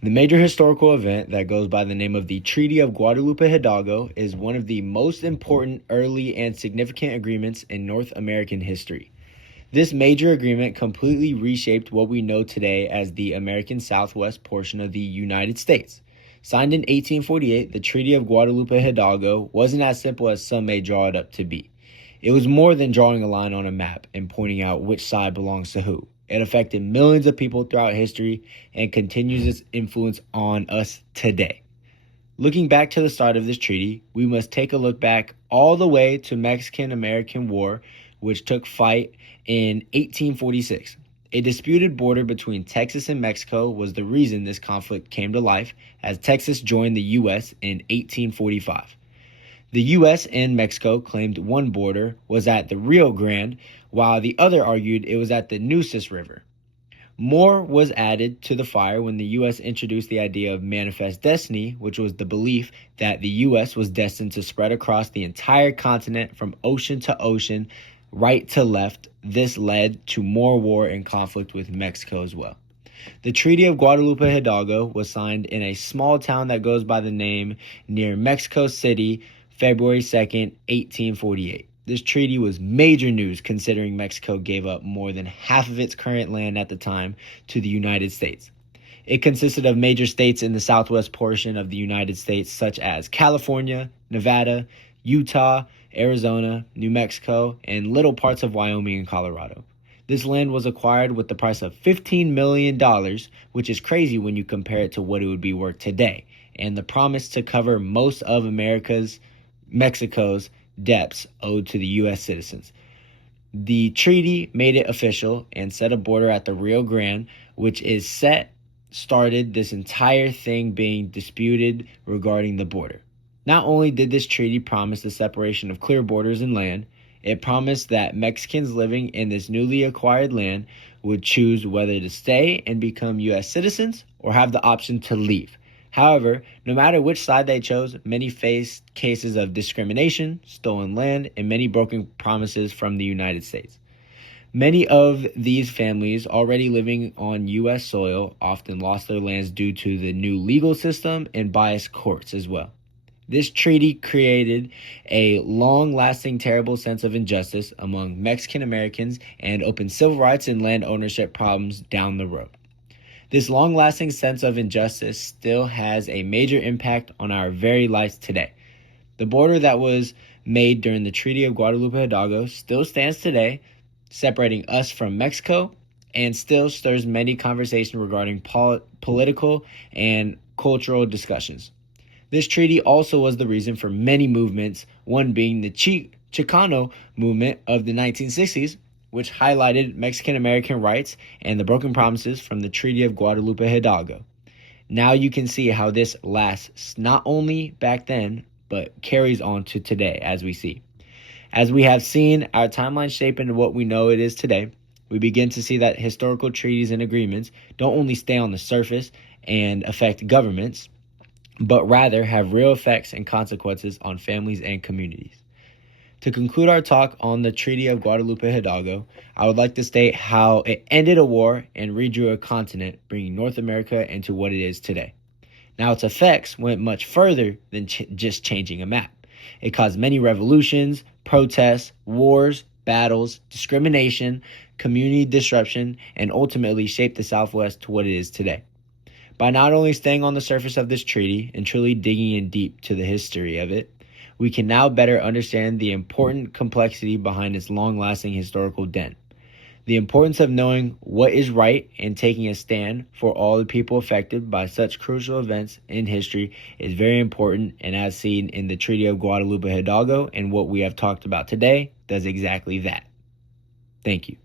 The major historical event that goes by the name of the Treaty of Guadalupe Hidalgo is one of the most important early and significant agreements in North American history. This major agreement completely reshaped what we know today as the American Southwest portion of the United States. Signed in 1848, the Treaty of Guadalupe Hidalgo wasn't as simple as some may draw it up to be. It was more than drawing a line on a map and pointing out which side belongs to who. It affected millions of people throughout history and continues its influence on us today. Looking back to the start of this treaty, we must take a look back all the way to Mexican-American War, which took fight in 1846. A disputed border between Texas and Mexico was the reason this conflict came to life, as Texas joined the U.S. in 1845. The U.S. and Mexico claimed one border was at the Rio Grande, while the other argued it was at the Nueces River. More was added to the fire when the U.S. introduced the idea of manifest destiny, which was the belief that the U.S. was destined to spread across the entire continent from ocean to ocean, right to left. This led to more war and conflict with Mexico as well. The Treaty of Guadalupe Hidalgo was signed in a small town that goes by the name near Mexico City, February 2nd, 1848. This treaty was major news considering Mexico gave up more than half of its current land at the time to the United States. It consisted of major states in the southwest portion of the United States such as California, Nevada, Utah, Arizona, New Mexico, and little parts of Wyoming and Colorado. This land was acquired with the price of $15 million, which is crazy when you compare it to what it would be worth today, and the promise to cover most of Mexico's debts owed to the U.S. citizens. The treaty made it official and set a border at the Rio Grande, which started this entire thing being disputed regarding the border. Not only did this treaty promise the separation of clear borders and land, it promised that Mexicans living in this newly acquired land would choose whether to stay and become U.S. citizens or have the option to leave. However, no matter which side they chose, many faced cases of discrimination, stolen land, and many broken promises from the United States. Many of these families already living on U.S. soil often lost their lands due to the new legal system and biased courts as well. This treaty created a long-lasting terrible sense of injustice among Mexican Americans and opened civil rights and land ownership problems down the road. This long-lasting sense of injustice still has a major impact on our very lives today. The border that was made during the Treaty of Guadalupe Hidalgo still stands today, separating us from Mexico, and still stirs many conversations regarding political and cultural discussions. This treaty also was the reason for many movements, one being the Chicano movement of the 1960s, which highlighted Mexican-American rights and the broken promises from the Treaty of Guadalupe Hidalgo. Now you can see how this lasts not only back then, but carries on to today as we see. As we have seen our timeline shape into what we know it is today, we begin to see that historical treaties and agreements don't only stay on the surface and affect governments, but rather have real effects and consequences on families and communities. To conclude our talk on the Treaty of Guadalupe Hidalgo, I would like to state how it ended a war and redrew a continent, bringing North America into what it is today. Now, its effects went much further than just changing a map. It caused many revolutions, protests, wars, battles, discrimination, community disruption, and ultimately shaped the Southwest to what it is today. By not only staying on the surface of this treaty and truly digging in deep to the history of it, we can now better understand the important complexity behind its long-lasting historical dent. The importance of knowing what is right and taking a stand for all the people affected by such crucial events in history is very important, and as seen in the Treaty of Guadalupe Hidalgo and what we have talked about today, does exactly that. Thank you.